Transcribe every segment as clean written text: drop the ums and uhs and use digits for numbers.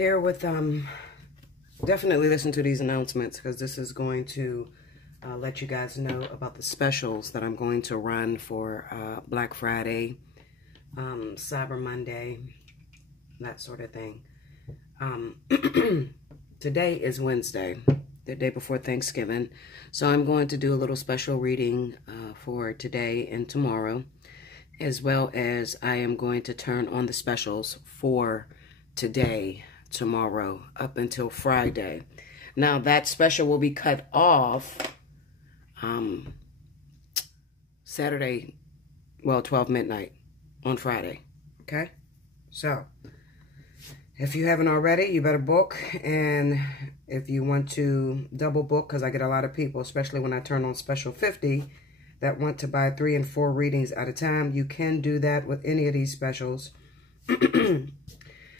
Here with, definitely listen to these announcements because this is going to let you guys know about the specials that I'm going to run for Black Friday, Cyber Monday, that sort of thing. Today is Wednesday, the day before Thanksgiving. So I'm going to do a little special reading for today and tomorrow, as well as I am going to turn on the specials for today, tomorrow, up until Friday. Now that special will be cut off Saturday, well, 12 midnight on Friday. Okay? So, if you haven't already, you better book. And if you want to double book, because I get a lot of people, especially when I turn on special 50, that want to buy 3 and 4 readings at a time, you can do that with any of these specials.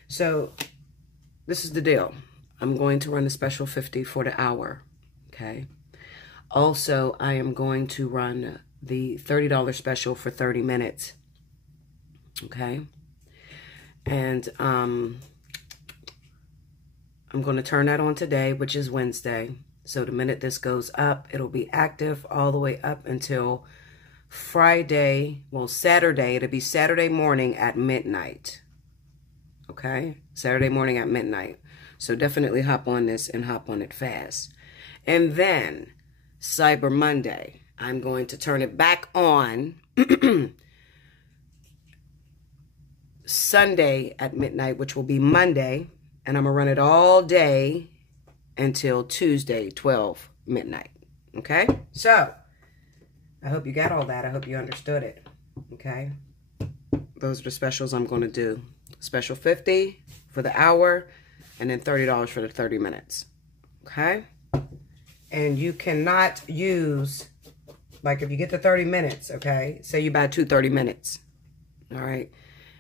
So, this is the deal. I'm going to run the special 50 for the hour, okay? Also, I am going to run the $30 special for 30 minutes, okay? And I'm going to turn that on today, which is Wednesday. So the minute this goes up, it'll be active all the way up until Friday, well, Saturday. It'll be Saturday morning at midnight, okay? Saturday morning at midnight. So definitely hop on this and hop on it fast. And then Cyber Monday, I'm going to turn it back on Sunday at midnight, which will be Monday. And I'm going to run it all day until Tuesday, 12 midnight. Okay? So, I hope you got all that. I hope you understood it. Okay? Those are the specials I'm going to do. Special 50 for the hour, and then $30 for the 30 minutes. Okay? And you cannot use, like if you get the 30 minutes, okay? Say you buy 2 30 minutes. All right?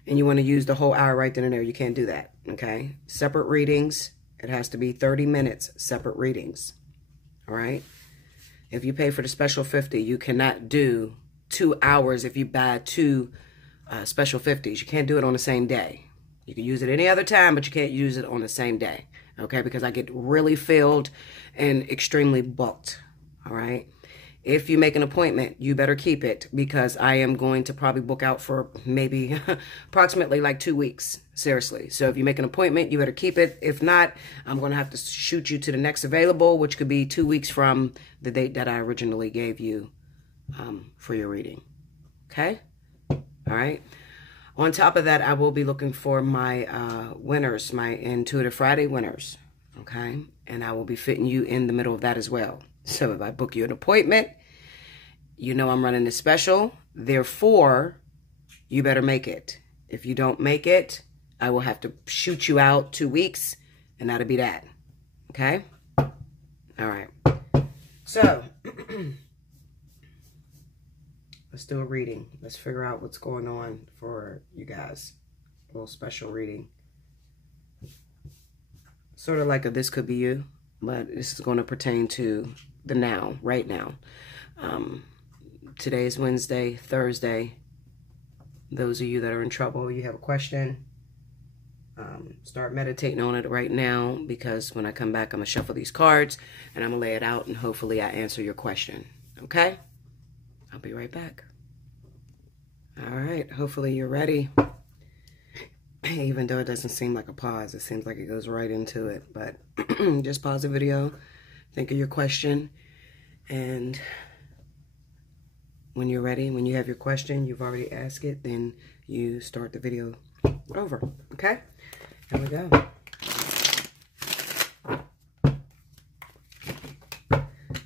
And you want to use the whole hour right then and there. You can't do that. Okay? Separate readings. It has to be 30 minutes, separate readings. All right? If you pay for the special 50, you cannot do 2 hours if you buy 2 special 50s. You can't do it on the same day. You can use it any other time, but you can't use it on the same day. Okay? Because I get really filled and extremely booked. All right? If you make an appointment, you better keep it, because I am going to probably book out for maybe approximately like 2 weeks. Seriously. So if you make an appointment, you better keep it. If not, I'm going to have to shoot you to the next available, which could be 2 weeks from the date that I originally gave you for your reading. Okay? All right. On top of that, I will be looking for my winners, my Intuitive Friday winners. Okay? And I will be fitting you in the middle of that as well. So if I book you an appointment, you know I'm running a special. Therefore, you better make it. If you don't make it, I will have to shoot you out 2 weeks, and that'll be that. Okay? All right. So, let's do a reading. Let's figure out what's going on for you guys. A little special reading. Sort of like a This Could Be You, but this is going to pertain to the now, right now. Today is Wednesday, Thursday. Those of you that are in trouble, you have a question, start meditating on it right now, because when I come back, I'm going to shuffle these cards and I'm going to lay it out, and hopefully I answer your question. Okay? I'll be right back. All right. Hopefully you're ready. Even though it doesn't seem like a pause, it seems like it goes right into it. But just pause the video, think of your question, and when you're ready, when you have your question, you've already asked it, then you start the video over. Okay? Here we go.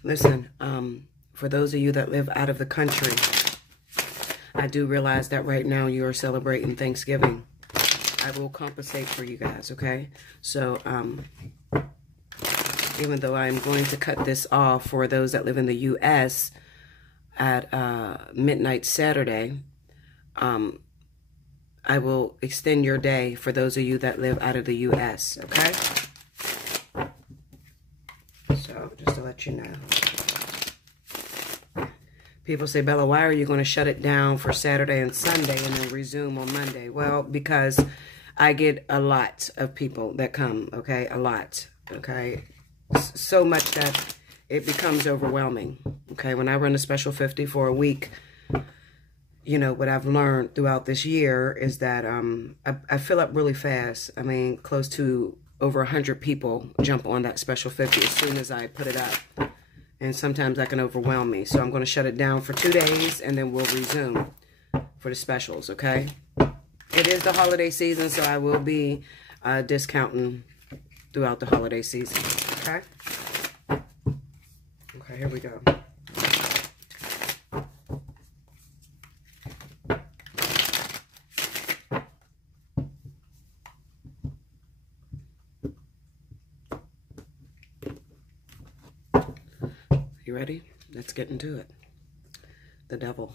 Listen, for those of you that live out of the country, I do realize that right now you are celebrating Thanksgiving. I will compensate for you guys, okay? So, even though I'm going to cut this off for those that live in the U.S. at midnight Saturday, I will extend your day for those of you that live out of the U.S., okay? So, just to let you know. People say, Bella, why are you going to shut it down for Saturday and Sunday and then resume on Monday? Well, because I get a lot of people that come, okay? A lot, okay? So much that it becomes overwhelming, okay? When I run a special 50 for a week, you know, what I've learned throughout this year is that I fill up really fast. I mean, close to over 100 people jump on that special 50 as soon as I put it up. And sometimes that can overwhelm me. So I'm going to shut it down for 2 days, and then we'll resume for the specials, okay? It is the holiday season, so I will be discounting throughout the holiday season, okay? Okay, here we go. You ready? Let's get into it. The Devil.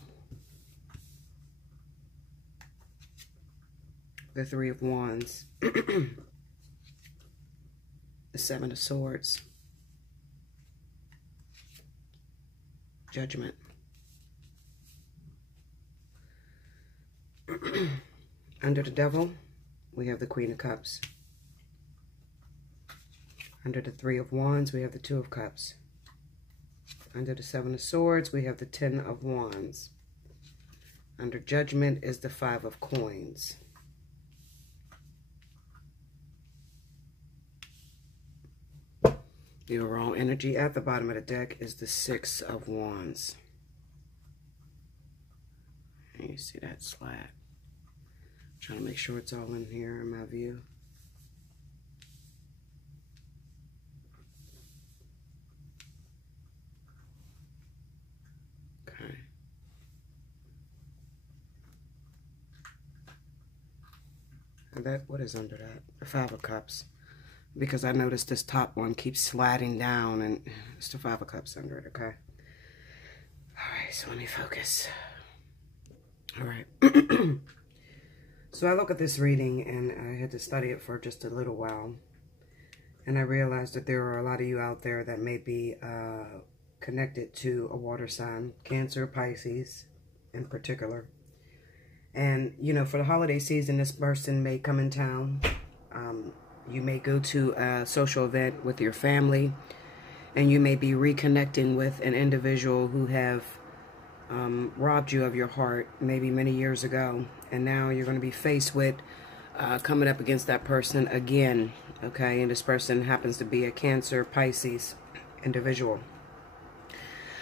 The Three of Wands. The Seven of Swords. Judgment. Under the Devil, we have the Queen of Cups. Under the Three of Wands, we have the Two of Cups. Under the Seven of Swords, we have the Ten of Wands. Under Judgment is the Five of Coins. The overall energy at the bottom of the deck is the Six of Wands. And you see that slat. Trying to make sure it's all in here in my view. Okay. And that, what is under that? The Five of Cups. Because I noticed this top one keeps sliding down, and it's the Five of Cups under it, okay? Alright, so let me focus. Alright. So I look at this reading, and I had to study it for just a little while. And I realized that there are a lot of you out there that may be connected to a water sign, Cancer, Pisces in particular. And, you know, for the holiday season, this person may come in town. You may go to a social event with your family, and you may be reconnecting with an individual who have robbed you of your heart maybe many years ago. And now you're going to be faced with coming up against that person again, okay? And this person happens to be a Cancer, Pisces individual.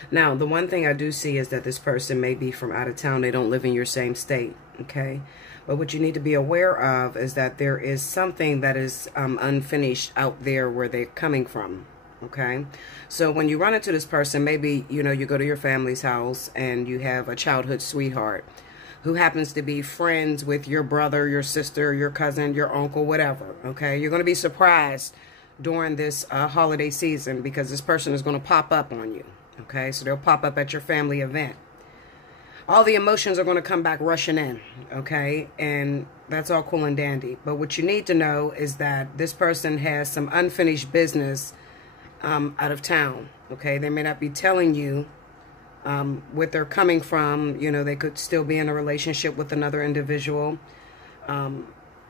Now, the one thing I do see is that this person may be from out of town. They don't live in your same state, okay? But what you need to be aware of is that there is something that is unfinished out there where they're coming from, okay? So when you run into this person, maybe, you know, you go to your family's house and you have a childhood sweetheart who happens to be friends with your brother, your sister, your cousin, your uncle, whatever, okay? You're going to be surprised during this holiday season because this person is going to pop up on you, okay? So they'll pop up at your family event. All the emotions are going to come back rushing in, okay? And that's all cool and dandy. But what you need to know is that this person has some unfinished business out of town, okay? They may not be telling you where they're coming from. You know, they could still be in a relationship with another individual.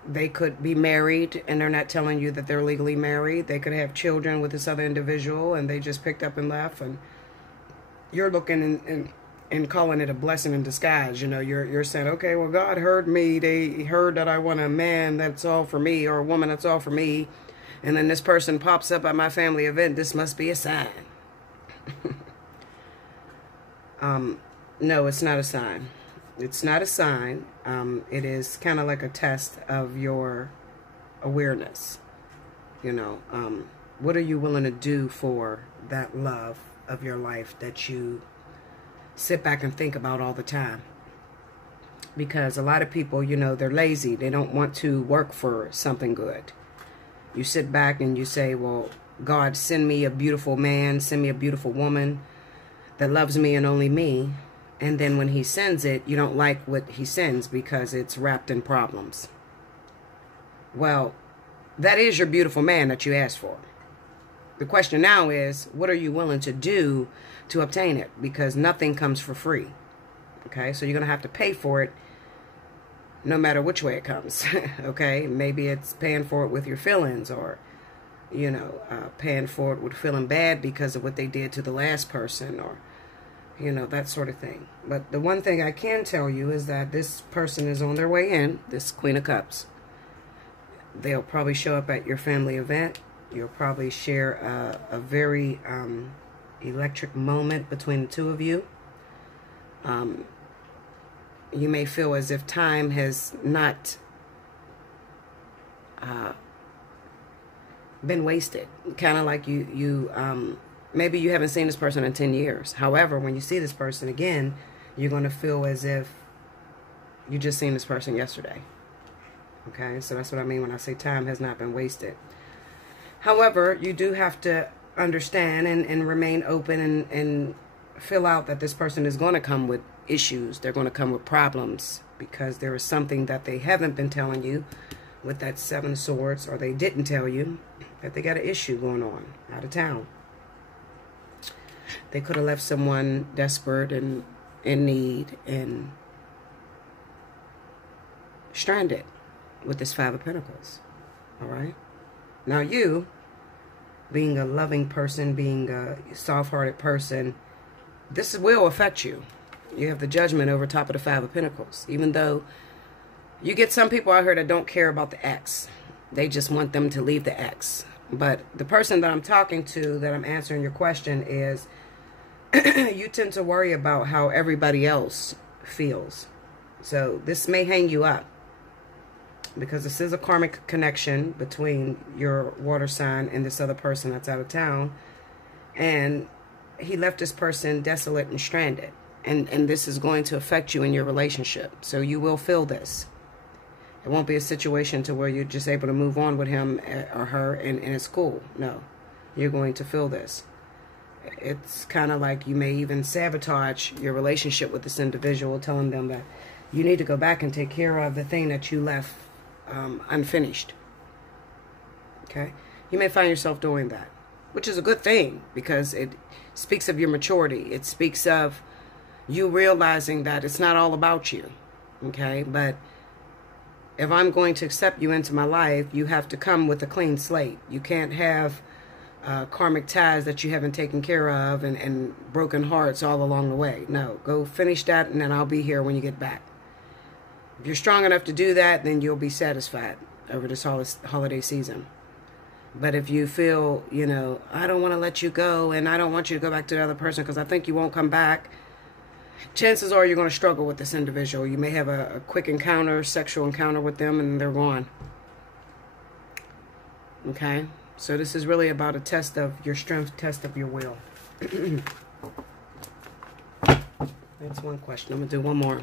They could be married and they're not telling you that they're legally married. They could have children with this other individual and they just picked up and left. And you're looking and calling it a blessing in disguise. You know, you're saying, okay, well, God heard me. They heard that I want a man that's all for me, or a woman that's all for me. And then this person pops up at my family event. This must be a sign. No, it's not a sign. It's not a sign. It is kind of like a test of your awareness. You know, what are you willing to do for that love of your life that you sit back and think about all the time? Because a lot of people, you know, they're lazy. They don't want to work for something good. You sit back and you say, well, God, send me a beautiful man, send me a beautiful woman that loves me and only me. And then when he sends it, you don't like what he sends because it's wrapped in problems. Well, that is your beautiful man that you asked for. The question now is, what are you willing to do to obtain it? Because nothing comes for free. Okay, so you're going to have to pay for it no matter which way it comes. Okay, maybe it's paying for it with your feelings, or you know, paying for it with feeling bad because of what they did to the last person, or you know, that sort of thing. But the one thing I can tell you is that this person is on their way in, this Queen of Cups. They'll probably show up at your family event. You'll probably share a very electric moment between the two of you. You may feel as if time has not been wasted. Kind of like maybe you haven't seen this person in 10 years. However, when you see this person again, you're going to feel as if you just seen this person yesterday. Okay, so that's what I mean when I say time has not been wasted. However, you do have to understand and remain open and fill out that this person is going to come with issues. They're going to come with problems because there is something that they haven't been telling you with that Seven of Swords, or they didn't tell you that they got an issue going on out of town. They could have left someone desperate and in need and stranded with this Five of Pentacles. All right. Now you, being a loving person, being a soft-hearted person, this will affect you. You have the Judgment over top of the Five of Pentacles. Even though you get some people out here that don't care about the ex. They just want them to leave the ex. But the person that I'm talking to, that I'm answering your question, is you tend to worry about how everybody else feels. So this may hang you up, because this is a karmic connection between your water sign and this other person that's out of town. And he left this person desolate and stranded. And this is going to affect you in your relationship. So you will feel this. It won't be a situation to where you're just able to move on with him or her and it's cool. No, you're going to feel this. It's kind of like you may even sabotage your relationship with this individual, telling them that you need to go back and take care of the thing that you left unfinished. Okay? You may find yourself doing that, which is a good thing, because it speaks of your maturity. It speaks of you realizing that it's not all about you. Okay? But if I'm going to accept you into my life, you have to come with a clean slate. You can't have karmic ties that you haven't taken care of and broken hearts all along the way. No, go finish that, and then I'll be here when you get back. If you're strong enough to do that, then you'll be satisfied over this holiday season. But if you feel, you know, I don't want to let you go, and I don't want you to go back to the other person because I think you won't come back, chances are you're going to struggle with this individual. You may have a quick encounter, sexual encounter with them, and they're gone. Okay? So this is really about a test of your strength, test of your will. That's one question. I'm going to do one more.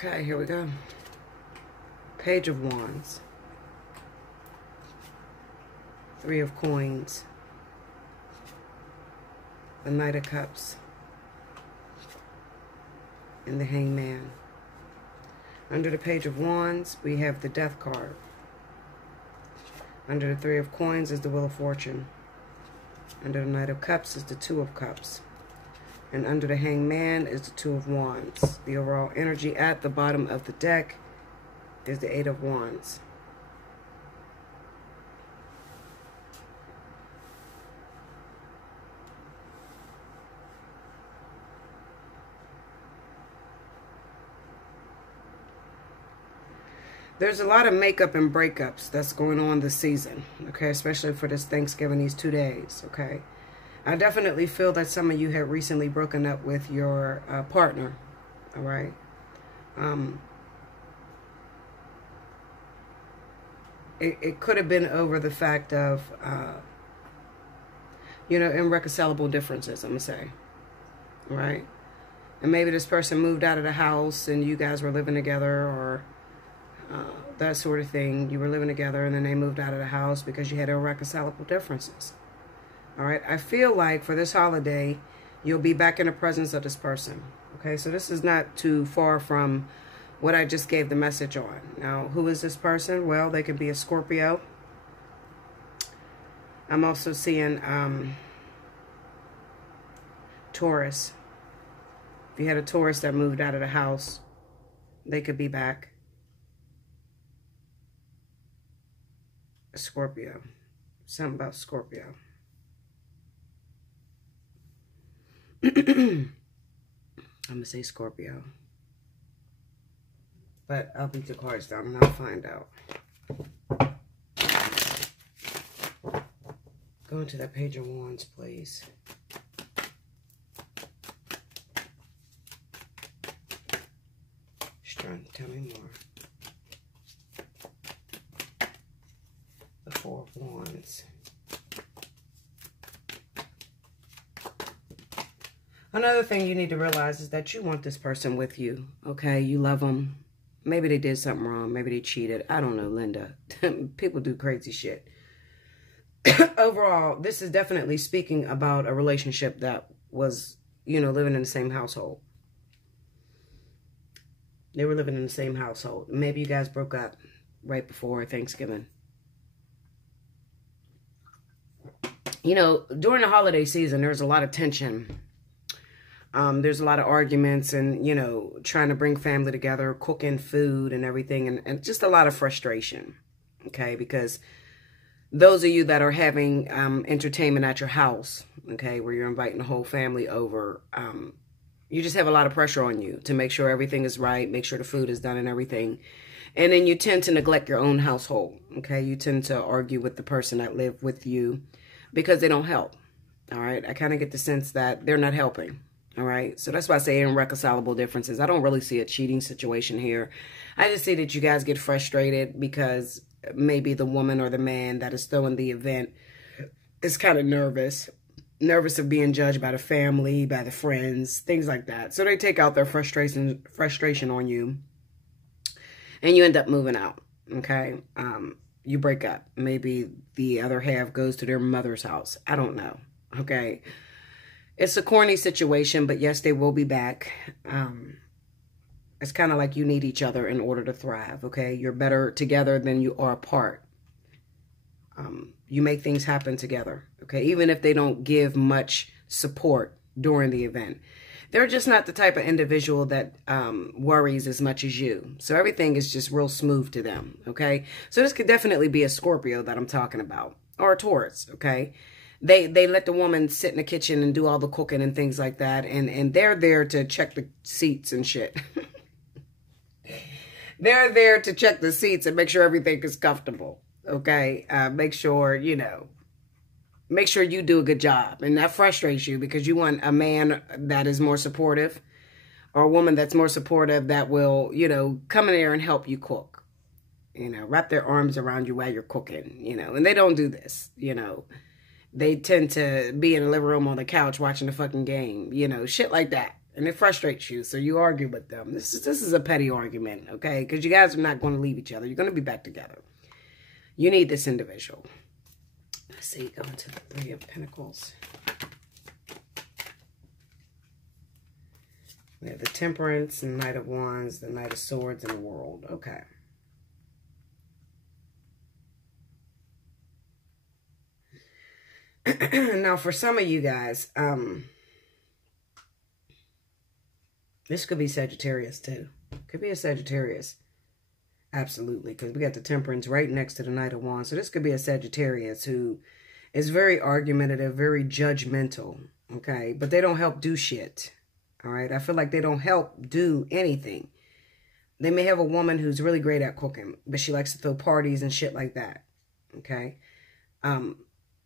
Okay, here we go. Page of Wands. Three of Coins. The Knight of Cups. And the Hangman. Under the Page of Wands, we have the Death card. Under the Three of Coins is the Wheel of Fortune. Under the Knight of Cups is the Two of Cups. And under the Hangman is the Two of Wands. The overall energy at the bottom of the deck is the Eight of Wands. There's a lot of makeup and breakups that's going on this season, okay, especially for this Thanksgiving, these 2 days, okay? I definitely feel that some of you have recently broken up with your partner, all right? It could have been over the fact of, you know, irreconcilable differences, I'm going to say, all right? And maybe this person moved out of the house and you guys were living together, or that sort of thing. You were living together and then they moved out of the house because you had irreconcilable differences. All right. I feel like for this holiday, you'll be back in the presence of this person. Okay. So this is not too far from what I just gave the message on. Now, who is this person? Well, they could be a Scorpio. I'm also seeing Taurus. If you had a Taurus that moved out of the house, they could be back. A Scorpio. Something about Scorpio. I'm going to say Scorpio. But I'll beat the cards down and I'll find out. Go into that Page of Wands, please. Strength, tell me more. The Four of Wands. Another thing you need to realize is that you want this person with you, okay? You love them. Maybe they did something wrong. Maybe they cheated. I don't know, Linda. People do crazy shit. Overall, this is definitely speaking about a relationship that was, you know, living in the same household. They were living in the same household. Maybe you guys broke up right before Thanksgiving. You know, during the holiday season, there's a lot of tension. There's a lot of arguments and, you know, trying to bring family together, cooking food and everything, and just a lot of frustration, okay? Because those of you that are having entertainment at your house, okay, where you're inviting the whole family over, you just have a lot of pressure on you to make sure everything is right, make sure the food is done and everything. And then you tend to neglect your own household, okay? You tend to argue with the person that live with you because they don't help, all right? I kind of get the sense that they're not helping. All right. So that's why I say irreconcilable differences. I don't really see a cheating situation here. I just see that you guys get frustrated because maybe the woman or the man that is throwing the event is kind of nervous of being judged by the family, by the friends, things like that. So they take out their frustration on you and you end up moving out. Okay. You break up. Maybe the other half goes to their mother's house. I don't know. Okay. It's a corny situation, but yes, they will be back. It's kind of like you need each other in order to thrive, okay? You're better together than you are apart. You make things happen together, okay? Even if they don't give much support during the event. They're just not the type of individual that worries as much as you. So everything is just real smooth to them, okay? So this could definitely be a Scorpio that I'm talking about, or a Taurus, okay? They let the woman sit in the kitchen and do all the cooking and things like that. And they're there to check the seats and shit. They're there to check the seats and make sure everything is comfortable. Okay. Make sure, you know, make sure you do a good job. And that frustrates you because you want a man that is more supportive, or a woman that's more supportive that will, you know, come in there and help you cook. You know, wrap their arms around you while you're cooking, you know. And they don't do this, you know. They tend to be in the living room on the couch watching the fucking game, you know, shit like that. And it frustrates you, so you argue with them. This is a petty argument, okay? Because you guys are not going to leave each other. You're going to be back together. You need this individual. Let's see, go into the Three of Pentacles. We have the Temperance, and Knight of Wands, the Knight of Swords, and the World. Okay. Now, for some of you guys, this could be Sagittarius too. Could be a Sagittarius. Absolutely, because we got the Temperance right next to the Knight of Wands. So this could be a Sagittarius who is very argumentative, very judgmental, okay? But they don't help do shit, all right? I feel like they don't help do anything. They may have a woman who's really great at cooking, but she likes to throw parties and shit like that, okay?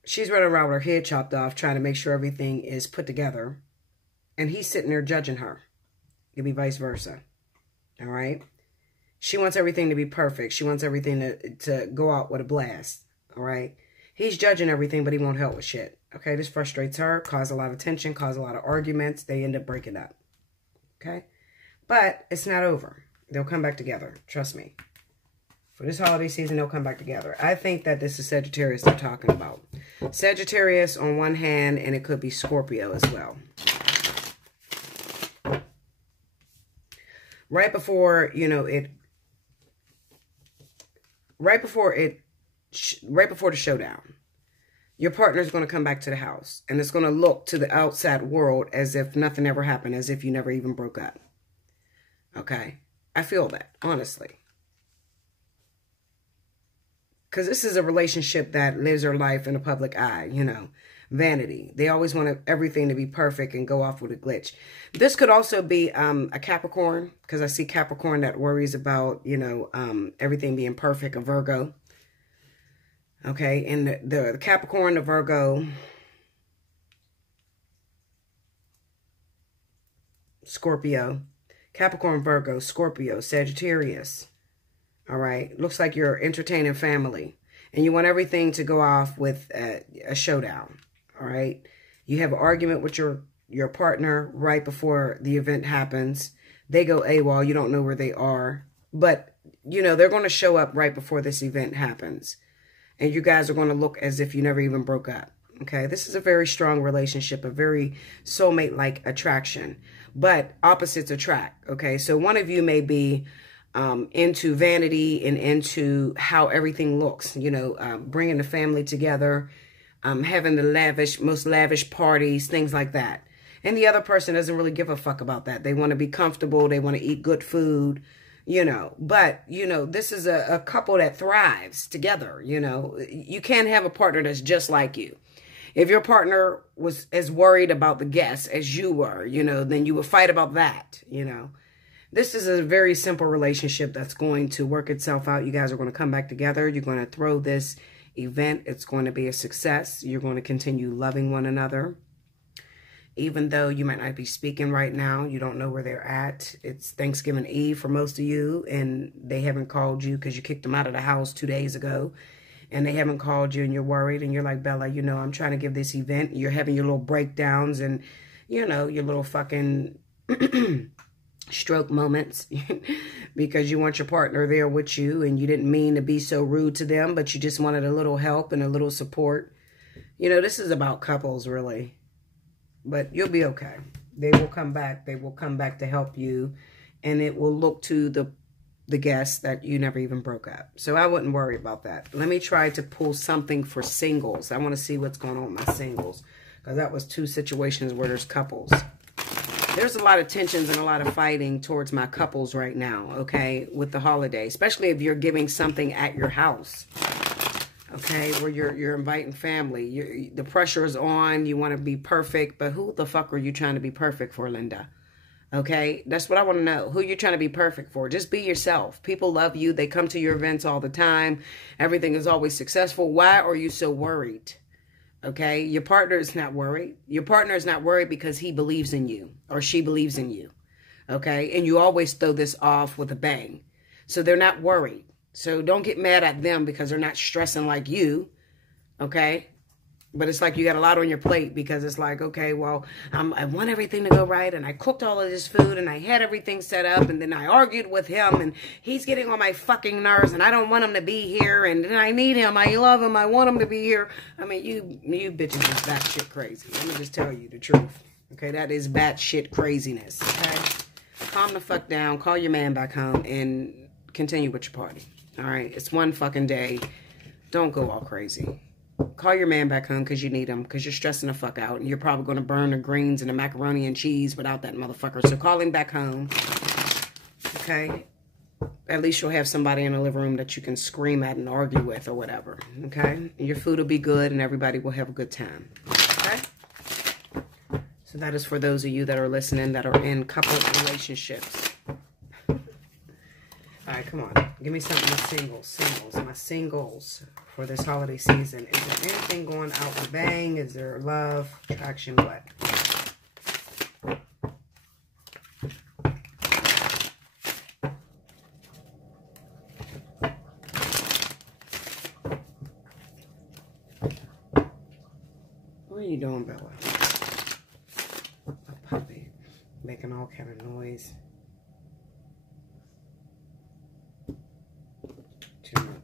She's running around with her head chopped off, trying to make sure everything is put together. And he's sitting there judging her. It could be vice versa. All right? She wants everything to be perfect. She wants everything to go out with a blast. All right? He's judging everything, but he won't help with shit. Okay? This frustrates her, cause a lot of tension, cause a lot of arguments. They end up breaking up. Okay? But it's not over. They'll come back together. Trust me. For this holiday season, they'll come back together. I think that this is Sagittarius they're talking about. Sagittarius on one hand, and it could be Scorpio as well. Right before, you know, right before the showdown, your partner is going to come back to the house. And it's going to look to the outside world as if nothing ever happened, as if you never even broke up. Okay? I feel that, honestly. Because this is a relationship that lives their life in the public eye, you know. Vanity. They always want everything to be perfect and go off with a glitch. This could also be a Capricorn, because I see Capricorn that worries about, you know, everything being perfect, a Virgo. Okay, and the Capricorn, the Virgo, Scorpio, Capricorn, Virgo, Scorpio, Sagittarius. All right, looks like you're entertaining family, and you want everything to go off with a showdown. All right, you have an argument with your partner right before the event happens. They go AWOL. You don't know where they are, but you know they're going to show up right before this event happens, and you guys are going to look as if you never even broke up. Okay, this is a very strong relationship, a very soulmate-like attraction, but opposites attract. Okay, so one of you may be into vanity and into how everything looks, you know, bringing the family together, having the most lavish parties, things like that. And the other person doesn't really give a fuck about that. They want to be comfortable. They want to eat good food, you know. But, you know, this is a couple that thrives together, you know. You can't have a partner that's just like you. If your partner was as worried about the guests as you were, you know, then you would fight about that, you know. This is a very simple relationship that's going to work itself out. You guys are going to come back together. You're going to throw this event. It's going to be a success. You're going to continue loving one another. Even though you might not be speaking right now, you don't know where they're at. It's Thanksgiving Eve for most of you, and they haven't called you because you kicked them out of the house 2 days ago. And they haven't called you, and you're worried, and you're like, Bella, you know, I'm trying to give this event. You're having your little breakdowns and, you know, your little fucking stroke moments because you want your partner there with you, and you didn't mean to be so rude to them, but you just wanted a little help and a little support. You know, this is about couples, really. But you'll be okay. They will come back. They will come back to help you, and it will look to the guests that you never even broke up. So I wouldn't worry about that. Let me try to pull something for singles. I want to see what's going on with my singles, because that was 2 situations where there's couples. There's a lot of tensions and a lot of fighting towards my couples right now, okay, with the holiday, especially if you're giving something at your house, okay, where you're inviting family. The pressure is on. You want to be perfect, but who the fuck are you trying to be perfect for, Linda? Okay, that's what I want to know. Who you're trying to be perfect for. Just be yourself. People love you. They come to your events all the time. Everything is always successful. Why are you so worried? Okay, your partner is not worried. Your partner is not worried because he believes in you or she believes in you. Okay, and you always throw this off with a bang. So they're not worried. So don't get mad at them because they're not stressing like you. Okay. But it's like you got a lot on your plate because it's like, okay, well, I want everything to go right. And I cooked all of this food and I had everything set up. And then I argued with him and he's getting on my fucking nerves. And I don't want him to be here. And then I need him. I love him. I want him to be here. I mean, you bitches is batshit crazy. Let me just tell you the truth. Okay, that is batshit craziness. Okay, calm the fuck down. Call your man back home and continue with your party. All right, it's one fucking day. Don't go all crazy. Call your man back home because you need him, because you're stressing the fuck out, and you're probably going to burn the greens and the macaroni and cheese without that motherfucker. So call him back home, okay? At least you'll have somebody in the living room that you can scream at and argue with or whatever, okay? And your food will be good, and everybody will have a good time, okay? So that is for those of you that are listening that are in couple relationships. All right, come on. Give me something with singles. My singles for this holiday season. Is there anything going out with a bang? Is there love, attraction, what? What are you doing, Bella? A puppy. Making all kind of noise. 2 more,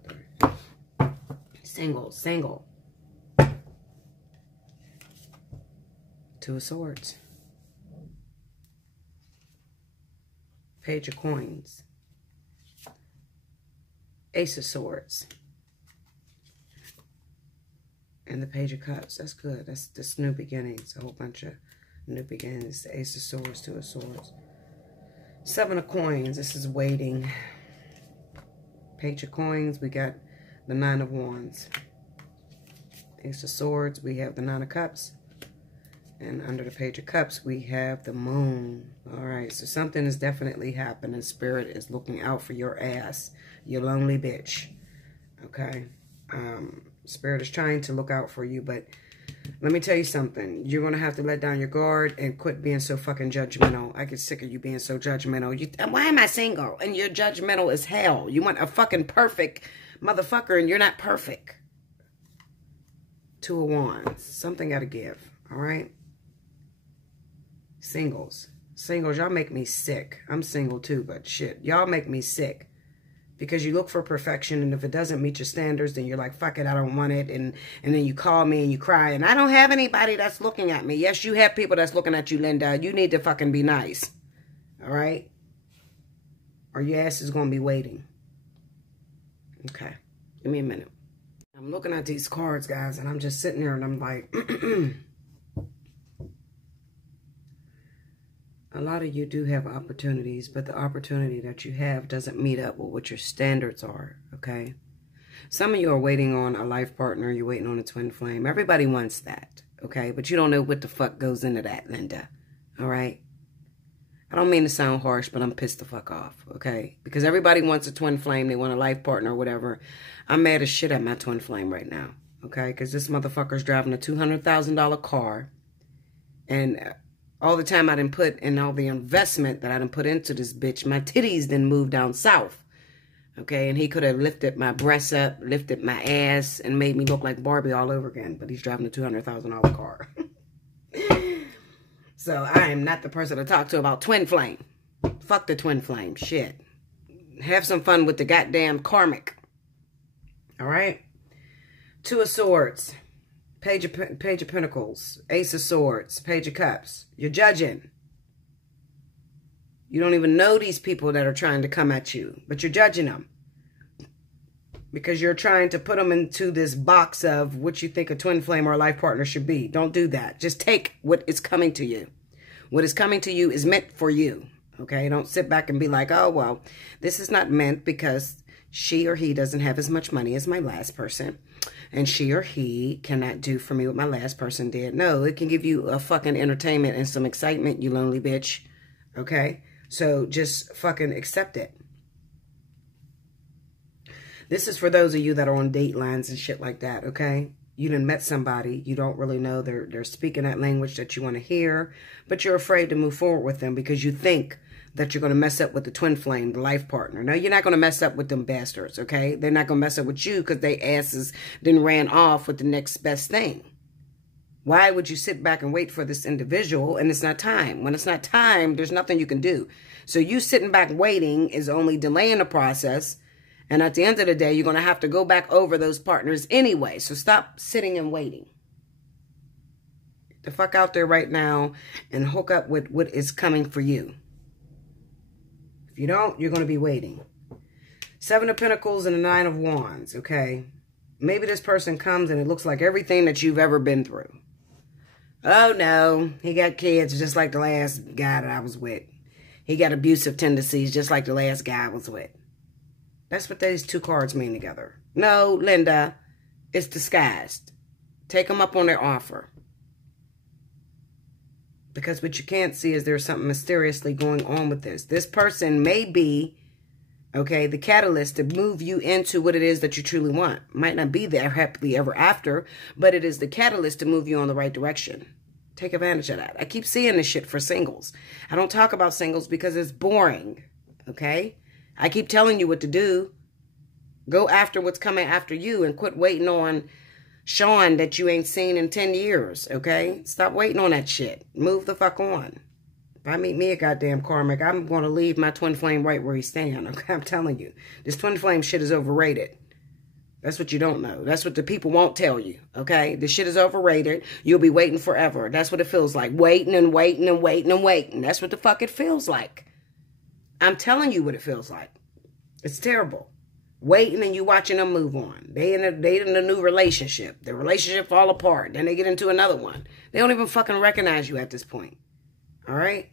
3. Single, single. 2 of Swords. Page of Coins. Ace of Swords. And the Page of Cups. That's good. That's new beginnings. A whole bunch of new beginnings. The Ace of Swords, 2 of Swords. 7 of Coins. This is waiting. Page of Coins. We got the 9 of Wands. Ace of Swords. We have the 9 of Cups. And under the Page of Cups, we have the Moon. All right, so something is definitely happening. Spirit is looking out for your ass. You lonely bitch. Okay? Spirit is trying to look out for you, but let me tell you something. You're going to have to let down your guard and quit being so fucking judgmental. I get sick of you being so judgmental. Why am I single? And you're judgmental as hell. You want a fucking perfect motherfucker, and you're not perfect. 2 of Wands. Something got to give. All right? Singles. Singles, y'all make me sick. I'm single too, but shit. Y'all make me sick. Because you look for perfection, and if it doesn't meet your standards, then you're like, fuck it, I don't want it. And then you call me and you cry, and I don't have anybody that's looking at me. Yes, you have people that's looking at you, Linda. You need to fucking be nice. All right? Or your ass is going to be waiting. Okay. Give me a minute. I'm looking at these cards, guys, and I'm just sitting there, and I'm like... A lot of you do have opportunities, but the opportunity that you have doesn't meet up with what your standards are, okay? Some of you are waiting on a life partner. You're waiting on a twin flame. Everybody wants that, okay? But you don't know what the fuck goes into that, Linda, all right? I don't mean to sound harsh, but I'm pissed the fuck off, okay? Because everybody wants a twin flame. They want a life partner or whatever. I'm mad as shit at my twin flame right now, okay? Because this motherfucker's driving a $200,000 car, and... all the time I done put in all the investment that I done put into this bitch, my titties then moved down south. Okay, and he could have lifted my breasts up, lifted my ass, and made me look like Barbie all over again. But he's driving a $200,000 car. So I am not the person to talk to about twin flame. Fuck the twin flame. Shit. Have some fun with the goddamn Karmic. All right? 2 of Swords. Page of Pentacles, Ace of Swords, Page of Cups. You're judging. You don't even know these people that are trying to come at you, but you're judging them. Because you're trying to put them into this box of what you think a twin flame or a life partner should be. Don't do that. Just take what is coming to you. What is coming to you is meant for you. Okay? Don't sit back and be like, oh, well, this is not meant because she or he doesn't have as much money as my last person. And she or he cannot do for me what my last person did. No, it can give you a fucking entertainment and some excitement, you lonely bitch. Okay? So just fucking accept it. This is for those of you that are on date lines and shit like that, okay? You done met somebody. You don't really know they're speaking that language that you want to hear. But you're afraid to move forward with them because you think that you're going to mess up with the twin flame, the life partner. No, you're not going to mess up with them bastards, okay? They're not going to mess up with you because they asses then ran off with the next best thing. Why would you sit back and wait for this individual and it's not time? When it's not time, there's nothing you can do. So you sitting back waiting is only delaying the process. And at the end of the day, you're going to have to go back over those partners anyway. So stop sitting and waiting. Get the fuck out there right now and hook up with what is coming for you. If you don't, you're going to be waiting. 7 of Pentacles and the 9 of Wands, okay? Maybe this person comes and it looks like everything that you've ever been through. Oh, no. He got kids just like the last guy that I was with. He got abusive tendencies just like the last guy I was with. That's what these 2 cards mean together. No, Linda, it's disguised. Take them up on their offer. Because what you can't see is there's something mysteriously going on with this. This person may be, okay, the catalyst to move you into what it is that you truly want. Might not be there happily ever after, but it is the catalyst to move you on the right direction. Take advantage of that. I keep seeing this shit for singles. I don't talk about singles because it's boring, okay? I keep telling you what to do. Go after what's coming after you and quit waiting on Sean that you ain't seen in 10 years, okay? Stop waiting on that shit. Move the fuck on. I meet me a goddamn karmic, I'm going to leave my twin flame right where he's standing. Okay, I'm telling you. This twin flame shit is overrated. That's what you don't know. That's what the people won't tell you, okay? This shit is overrated. You'll be waiting forever. That's what it feels like. Waiting and waiting and waiting and waiting. That's what the fuck it feels like. I'm telling you what it feels like. It's terrible. Waiting and you watching them move on. They in a new relationship. The relationship fall apart. Then they get into another one. They don't even fucking recognize you at this point. All right?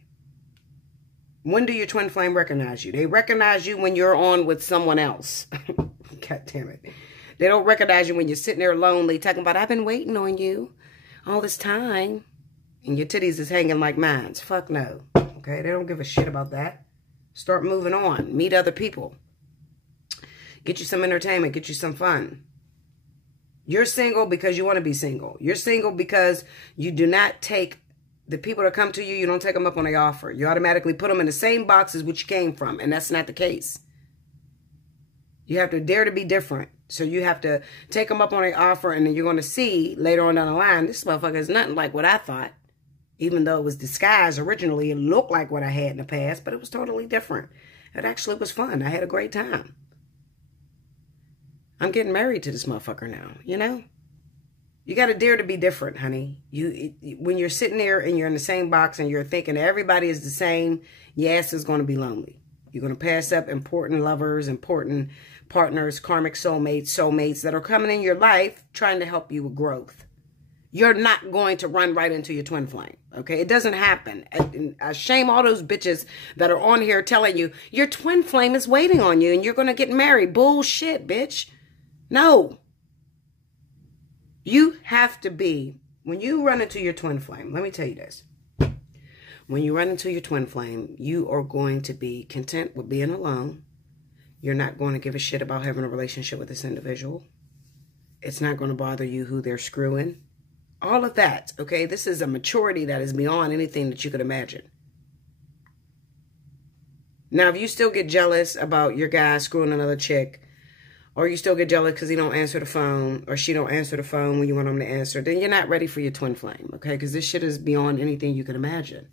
When do your twin flame recognize you? They recognize you when you're on with someone else. God damn it. They don't recognize you when you're sitting there lonely talking about, I've been waiting on you all this time. And your titties is hanging like mines. Fuck no. Okay? They don't give a shit about that. Start moving on. Meet other people. Get you some entertainment. Get you some fun. You're single because you want to be single. You're single because you do not take the people that come to you, you don't take them up on the offer. You automatically put them in the same box as which you came from. And that's not the case. You have to dare to be different. So you have to take them up on the offer, and then you're going to see later on down the line, this motherfucker is nothing like what I thought. Even though it was disguised originally, it looked like what I had in the past, but it was totally different. It actually was fun. I had a great time. I'm getting married to this motherfucker now, you know? You got to dare to be different, honey. When you're sitting there and you're in the same box and you're thinking everybody is the same, your ass is going to be lonely. You're going to pass up important lovers, important partners, karmic soulmates that are coming in your life trying to help you with growth. You're not going to run right into your twin flame, okay? It doesn't happen. I shame all those bitches that are on here telling you, your twin flame is waiting on you and you're going to get married. Bullshit, bitch. No. You have to be, when you run into your twin flame, let me tell you this. When you run into your twin flame, you are going to be content with being alone. You're not going to give a shit about having a relationship with this individual. It's not going to bother you who they're screwing. All of that, okay? This is a maturity that is beyond anything that you could imagine. Now, if you still get jealous about your guy screwing another chick, or you still get jealous because he don't answer the phone, or she don't answer the phone when you want him to answer, then you're not ready for your twin flame, okay? Because this shit is beyond anything you could imagine.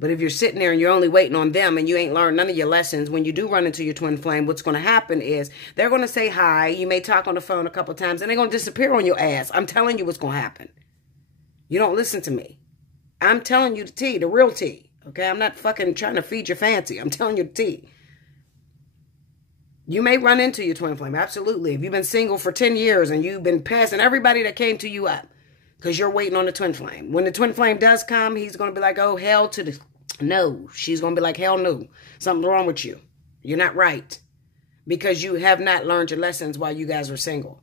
But if you're sitting there and you're only waiting on them and you ain't learned none of your lessons, when you do run into your twin flame, what's going to happen is they're going to say hi. You may talk on the phone a couple of times and they're going to disappear on your ass. I'm telling you what's going to happen. You don't listen to me. I'm telling you the tea, the real tea. Okay? I'm not fucking trying to feed your fancy. I'm telling you the tea. You may run into your twin flame. Absolutely. If you've been single for 10 years and you've been passing everybody that came to you up because you're waiting on the twin flame. When the twin flame does come, he's going to be like, oh, hell to the no. She's going to be like, hell no. Something's wrong with you. You're not right. Because you have not learned your lessons while you guys were single.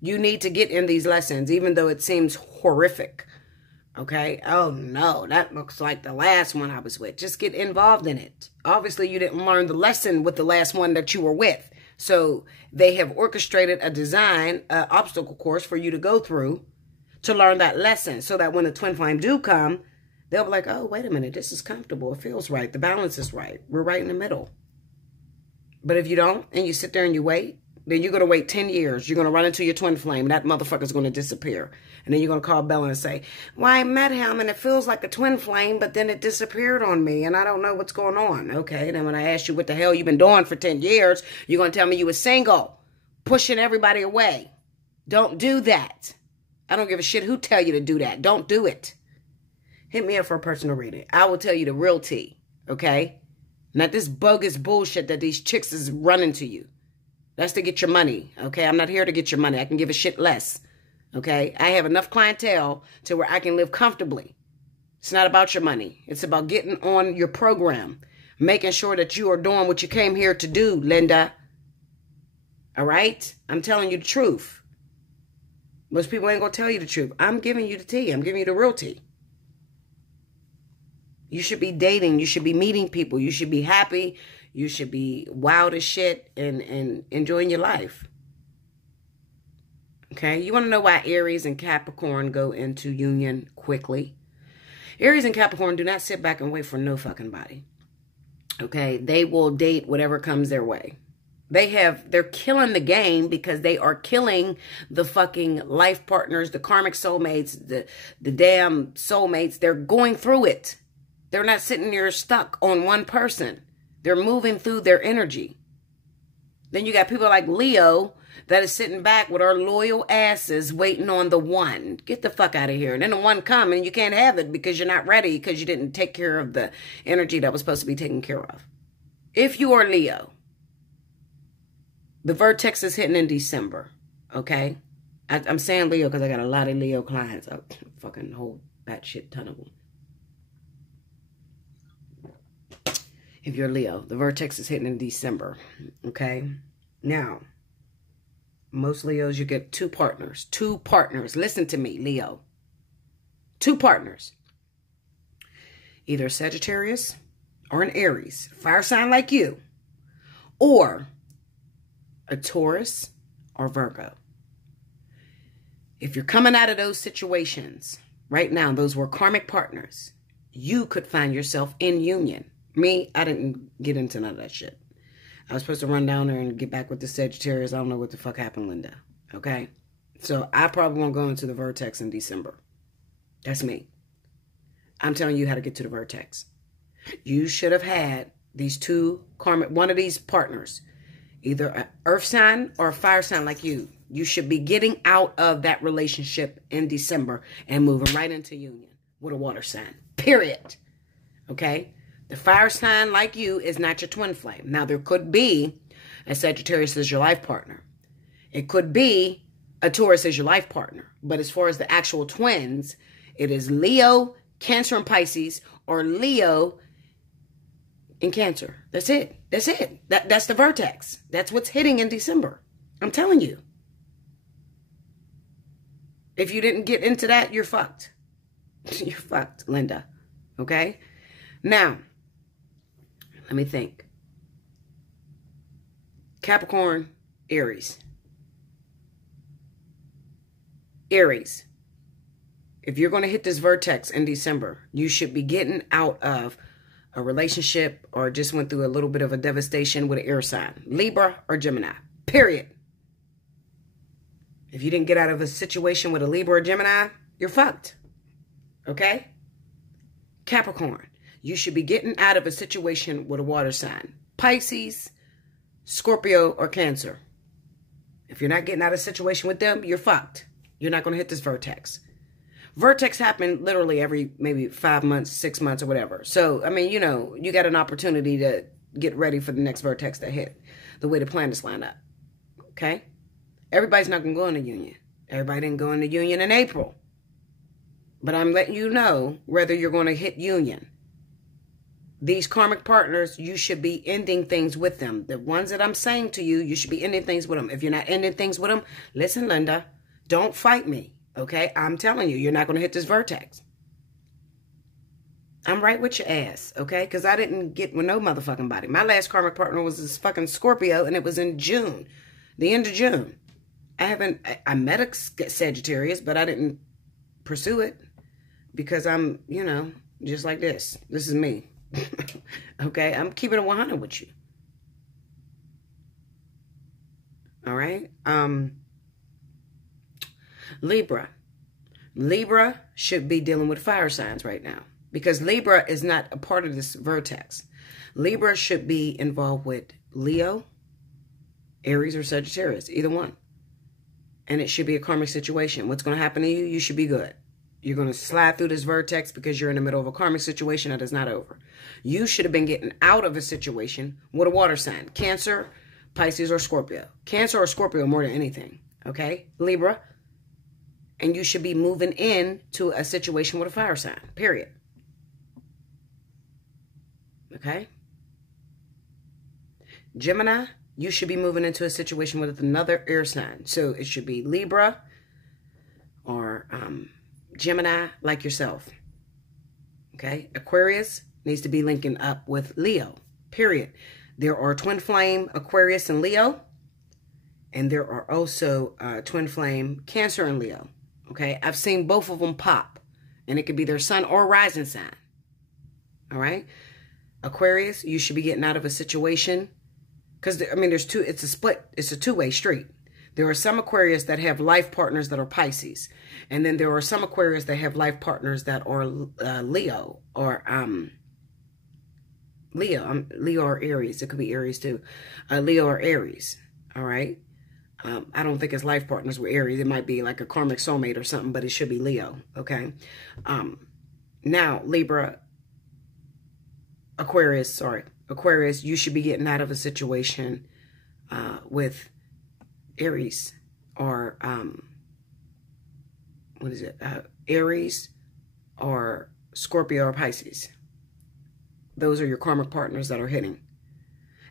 You need to get in these lessons, even though it seems horrific. Okay? Oh, no. That looks like the last one I was with. Just get involved in it. Obviously, you didn't learn the lesson with the last one that you were with. So, they have orchestrated a design, an obstacle course for you to go through to learn that lesson. So that when the twin flame do come, they'll be like, oh, wait a minute. This is comfortable. It feels right. The balance is right. We're right in the middle. But if you don't, and you sit there and you wait, then you're going to wait 10 years. You're going to run into your twin flame. That motherfucker's going to disappear. And then you're going to call Bella and say, well, I met him and it feels like a twin flame, but then it disappeared on me and I don't know what's going on. Okay, then when I ask you what the hell you've been doing for 10 years, you're going to tell me you were single, pushing everybody away. Don't do that. I don't give a shit who tell you to do that. Don't do it. Hit me up for a personal reading. I will tell you the real tea, okay? Not this bogus bullshit that these chicks is running to you. That's to get your money, okay? I'm not here to get your money. I can give a shit less, okay? I have enough clientele to where I can live comfortably. It's not about your money. It's about getting on your program, making sure that you are doing what you came here to do, Linda. All right? I'm telling you the truth. Most people ain't going to tell you the truth. I'm giving you the tea. I'm giving you the real tea. You should be dating. You should be meeting people. You should be happy. You should be wild as shit and enjoying your life. Okay? You want to know why Aries and Capricorn go into union quickly? Aries and Capricorn do not sit back and wait for no fucking body. Okay? They will date whatever comes their way. They're killing the game because they are killing the fucking life partners, the karmic soulmates, the damn soulmates. They're going through it. They're not sitting there stuck on one person. They're moving through their energy. Then you got people like Leo that is sitting back with our loyal asses waiting on the one. Get the fuck out of here. And then the one come and you can't have it because you're not ready because you didn't take care of the energy that was supposed to be taken care of. If you are Leo, the Vertex is hitting in December, okay? I'm saying Leo because I got a lot of Leo clients. A fucking whole batshit ton of them. If you're Leo, the Vertex is hitting in December, okay? Now, most Leos, you get two partners. Two partners. Listen to me, Leo. Two partners. Either a Sagittarius or an Aries, fire sign like you, or a Taurus or Virgo. If you're coming out of those situations right now, those were karmic partners, you could find yourself in union. Me, I didn't get into none of that shit. I was supposed to run down there and get back with the Sagittarius. I don't know what the fuck happened, Linda. Okay? So I probably won't go into the Vertex in December. That's me. I'm telling you how to get to the Vertex. You should have had these two karmic, one of these partners, either an earth sign or a fire sign like you. You should be getting out of that relationship in December and moving right into union with a water sign. Period. Okay? The fire sign like you is not your twin flame. Now, there could be a Sagittarius as your life partner. It could be a Taurus as your life partner. But as far as the actual twins, it is Leo, Cancer, and Pisces, or Leo and Cancer. That's it. That's it. That's the Vertex. That's what's hitting in December. I'm telling you. If you didn't get into that, you're fucked. You're fucked, Linda. Okay? Now, let me think. Capricorn, Aries. Aries. If you're going to hit this Vertex in December, you should be getting out of a relationship or just went through a little bit of a devastation with an air sign. Libra or Gemini. Period. If you didn't get out of a situation with a Libra or Gemini, you're fucked. Okay? Capricorn. You should be getting out of a situation with a water sign. Pisces, Scorpio, or Cancer. If you're not getting out of a situation with them, you're fucked. You're not going to hit this Vertex. Vertex happen literally every maybe 5 months, 6 months, or whatever. So, I mean, you know, you got an opportunity to get ready for the next Vertex to hit. The way the planets line up. Okay? Everybody's not going to go into union. Everybody didn't go into union in April. But I'm letting you know whether you're going to hit union. These karmic partners, you should be ending things with them. The ones that I'm saying to you, you should be ending things with them. If you're not ending things with them, listen, Linda, don't fight me, okay? I'm telling you, you're not going to hit this Vertex. I'm right with your ass, okay? Because I didn't get with no motherfucking body. My last karmic partner was this fucking Scorpio, and it was in June, the end of June. I met a Sagittarius, but I didn't pursue it because I'm, you know, just like this. This is me. Okay, I'm keeping it 100 with you. All right. Libra. Libra should be dealing with fire signs right now because Libra is not a part of this Vertex. Libra should be involved with Leo, Aries, or Sagittarius, either one. And it should be a karmic situation. What's going to happen to you? You should be good. You're going to slide through this Vertex because you're in the middle of a karmic situation that is not over. You should have been getting out of a situation with a water sign. Cancer, Pisces, or Scorpio. Cancer or Scorpio more than anything. Okay? Libra. And you should be moving in to a situation with a fire sign. Period. Okay? Gemini, you should be moving into a situation with another air sign. So it should be Libra or Gemini like yourself. Okay? Aquarius needs to be linking up with Leo. Period. There are twin flame Aquarius and Leo. And there are also twin flame Cancer and Leo. Okay? I've seen both of them pop. And it could be their sun or rising sign. All right? Aquarius, you should be getting out of a situation. Because, I mean, there's two. It's a split. It's a two-way street. There are some Aquarius that have life partners that are Pisces. And then there are some Aquarius that have life partners that are Leo or Leo or Aries. It could be Aries too. Leo or Aries. All right. I don't think it's life partners with Aries. It might be like a karmic soulmate or something, but it should be Leo. Okay. Now, Libra, Aquarius, you should be getting out of a situation with Aries or Aries or Scorpio or Pisces. Those are your karmic partners that are hitting.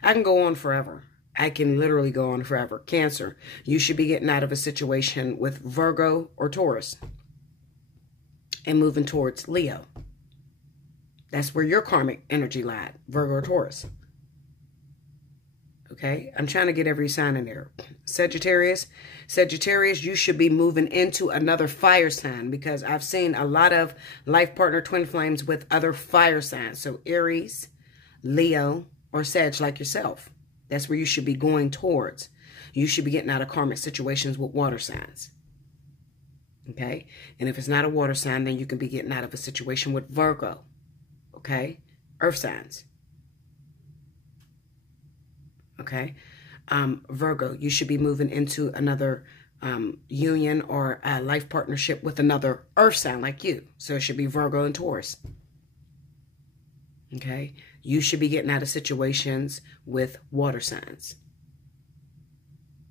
I can go on forever. I can literally go on forever. Cancer, you should be getting out of a situation with Virgo or Taurus and moving towards Leo. That's where your karmic energy lied, Virgo or Taurus. Okay, I'm trying to get every sign in there. Sagittarius, you should be moving into another fire sign because I've seen a lot of life partner twin flames with other fire signs. So Aries, Leo, or Sag like yourself. That's where you should be going towards. You should be getting out of karmic situations with water signs. Okay, and if it's not a water sign, then you can be getting out of a situation with Virgo. Okay, earth signs. Okay, Virgo, you should be moving into another union or a life partnership with another earth sign like you. So it should be Virgo and Taurus. Okay, you should be getting out of situations with water signs.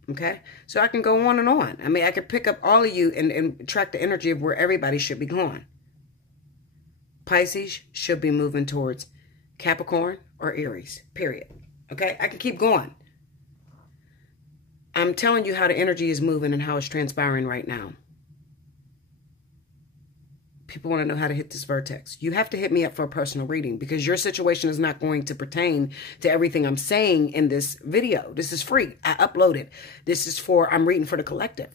Okay, so I can go on and on. I mean, I could pick up all of you and track the energy of where everybody should be going. Pisces should be moving towards Capricorn or Aries, period. Okay, I can keep going. I'm telling you how the energy is moving and how it's transpiring right now. People want to know how to hit this vertex. You have to hit me up for a personal reading because your situation is not going to pertain to everything I'm saying in this video. This is free. I upload it. This is I'm reading for the collective.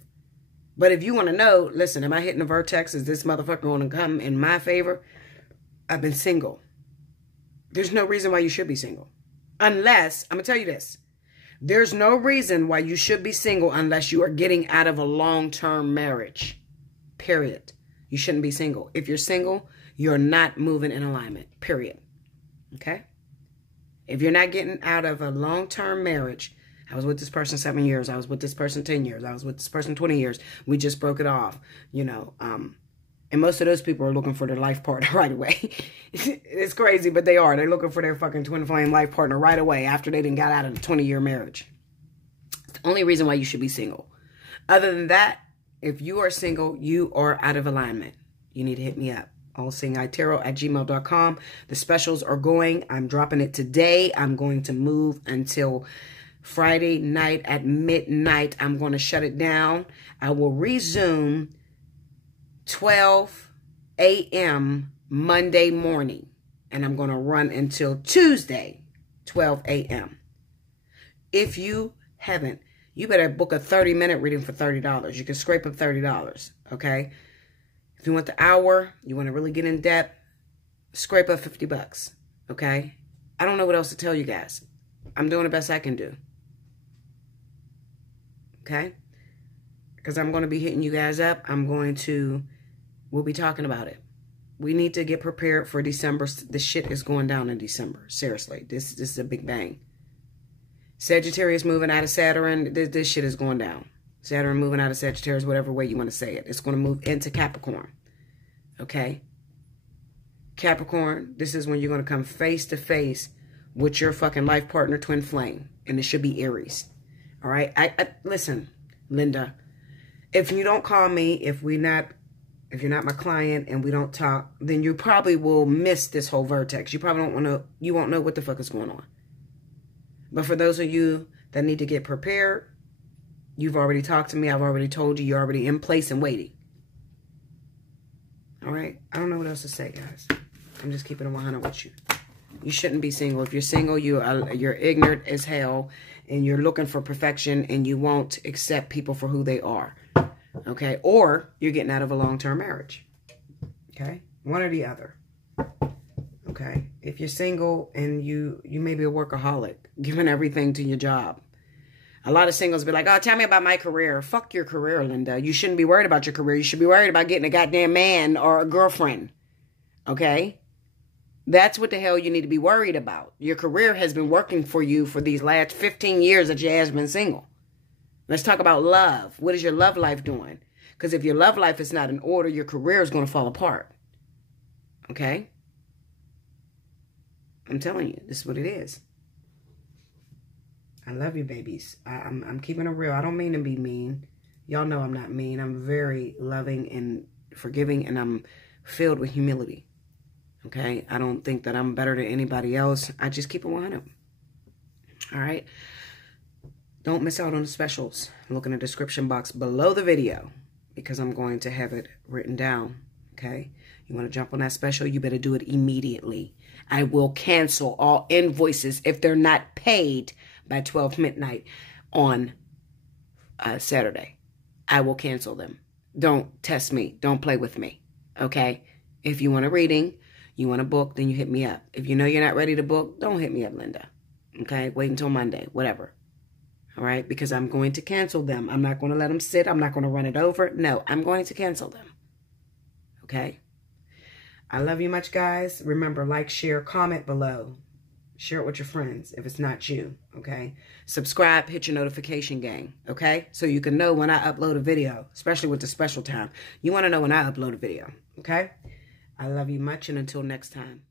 But if you want to know, listen, am I hitting the vertex? Is this motherfucker going to come in my favor? I've been single. There's no reason why you should be single. Unless, I'm going to tell you this. There's no reason why you should be single unless you are getting out of a long-term marriage. Period. You shouldn't be single. If you're single, you're not moving in alignment. Period. Okay? If you're not getting out of a long-term marriage, I was with this person 7 years. I was with this person 10 years. I was with this person 20 years. We just broke it off. You know, and most of those people are looking for their life partner right away. It's crazy, but they are. They're looking for their fucking twin flame life partner right away after they done got out of the 20-year marriage. It's the only reason why you should be single. Other than that, if you are single, you are out of alignment. You need to hit me up. Allseeingeyetarot@gmail.com. The specials are going. I'm dropping it today. I'm going to move until Friday night at midnight. I'm going to shut it down. I will resume 12 a.m. Monday morning. And I'm going to run until Tuesday, 12 a.m. If you haven't, you better book a 30-minute reading for $30. You can scrape up $30, okay? If you want the hour, you want to really get in depth, scrape up $50, okay? I don't know what else to tell you guys. I'm doing the best I can do, okay? Because I'm going to be hitting you guys up. We'll be talking about it. We need to get prepared for December. The shit is going down in December. Seriously, this is a big bang. Sagittarius moving out of Saturn. This shit is going down. Saturn moving out of Sagittarius, whatever way you want to say it. It's going to move into Capricorn. Okay? Capricorn, this is when you're going to come face to face with your fucking life partner, twin flame. And it should be Aries. All right? Listen, Linda. If you don't call me, if you're not my client and we don't talk, then you probably will miss this whole vertex. You probably you won't know what the fuck is going on. But for those of you that need to get prepared, you've already talked to me. I've already told you. You're already in place and waiting. All right? I don't know what else to say, guys. I'm just keeping it 100 with you. You shouldn't be single. If you're single, you're ignorant as hell, and you're looking for perfection, and you won't accept people for who they are. Okay? Or you're getting out of a long-term marriage. Okay? One or the other. Okay? If you're single and you may be a workaholic, giving everything to your job. A lot of singles be like, oh, tell me about my career. Fuck your career, Linda. You shouldn't be worried about your career. You should be worried about getting a goddamn man or a girlfriend. Okay? That's what the hell you need to be worried about. Your career has been working for you for these last 15 years that your ass been single. Let's talk about love. What is your love life doing? Because if your love life is not in order, your career is going to fall apart. Okay? I'm telling you, this is what it is. I love you, babies. I'm keeping it real. I don't mean to be mean. Y'all know I'm not mean. I'm very loving and forgiving, and I'm filled with humility. Okay? I don't think that I'm better than anybody else. I just keep it 100. All right? Don't miss out on the specials. Look in the description box below the video because I'm going to have it written down. Okay? You want to jump on that special? You better do it immediately. I will cancel all invoices if they're not paid by 12 midnight on Saturday. I will cancel them. Don't test me. Don't play with me. Okay? If you want a reading, you want a book, then you hit me up. If you know you're not ready to book, don't hit me up, Linda. Okay? Wait until Monday. Whatever. All right? Because I'm going to cancel them. I'm not going to let them sit. I'm not going to run it over. No, I'm going to cancel them. Okay? I love you much, guys. Remember, like, share, comment below. Share it with your friends if it's not you, okay? Subscribe, hit your notification gang, okay? So you can know when I upload a video, especially with the special time. You want to know when I upload a video, okay? I love you much, and until next time.